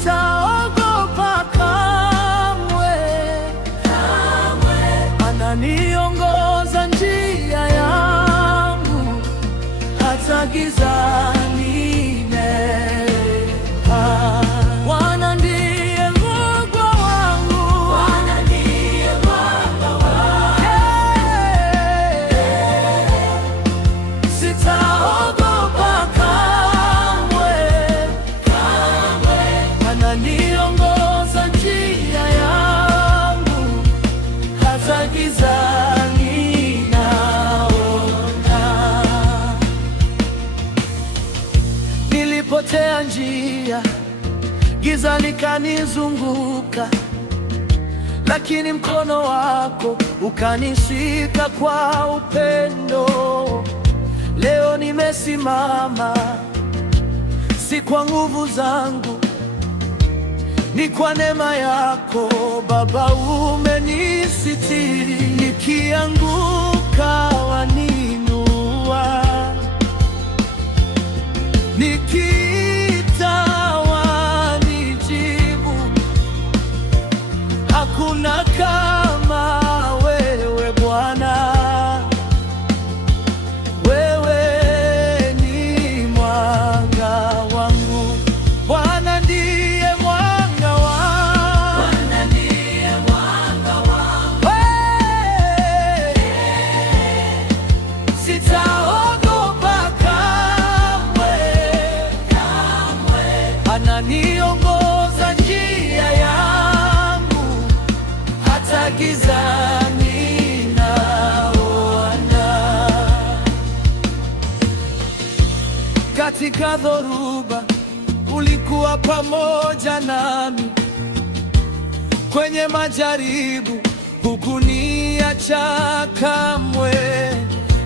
sitaogopa kamwe, kamwe. Ananiongoza njia yangu, hata gizani Bwana ndiye Mungu wangu, Bwana ndiye Bwana wangu. Sitaogopa kamwe, kamwe. Ananiongoza njia yangu, hata gizani naona. Nilipotea njia, giza likanizunguka, lakini mkono wako ukanishika kwa upendo. Leo nimesimama, si kwa nguvu zangu, ni kwa neema yako Baba. Umenisitiri, nikianguka waninua, hakuna kama wewe Bwana, wewe ni mwanga wangu. Bwana ndiye mwanga wangu, Bwana ndiye mwanga wangu. Sitaogopa kamwe, kamwe. Ananiongoza njia yangu, hata gizani naona. Katika dhoruba ulikuwa pamoja nami, kwenye majaribu hukuniacha kamwe.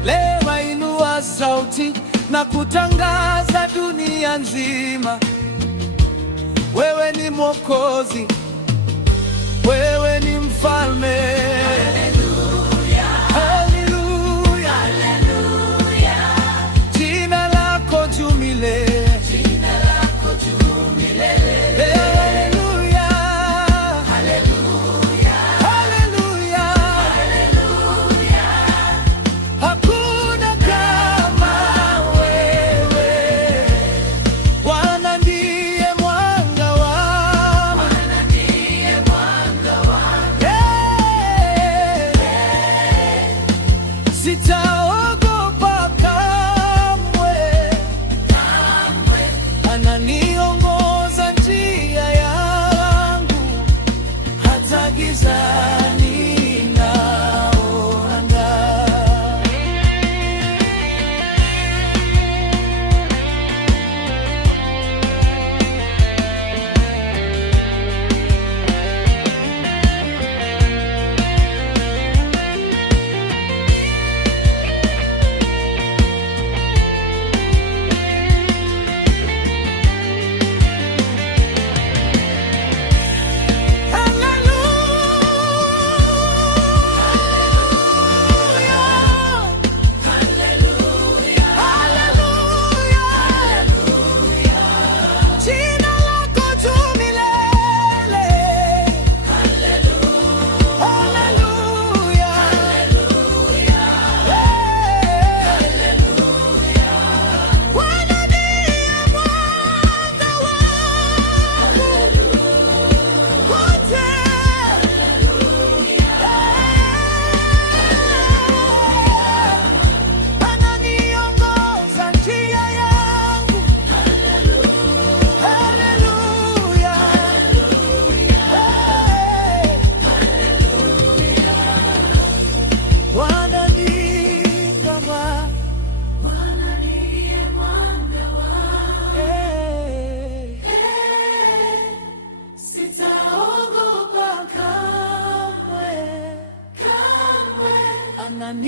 Leo inua sauti na kutangaza dunia nzima, wewe ni Mwokozi, wewe ni Mfalme. Haleluya, haleluya, haleluya. Jina lako juu milele, jina lako juu milele. Haleluya, haleluya, haleluya, haleluya. Hakuna kama wewe, Bwana ndiye mwanga wangu, Bwana ndiye mwanga wangu. Sitaogopa kamwe, kamwe. Ananiongoza njia yangu, hata gizani naona.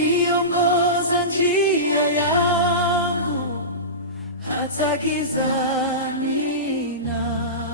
Ananiongoza njia yangu, hata gizani na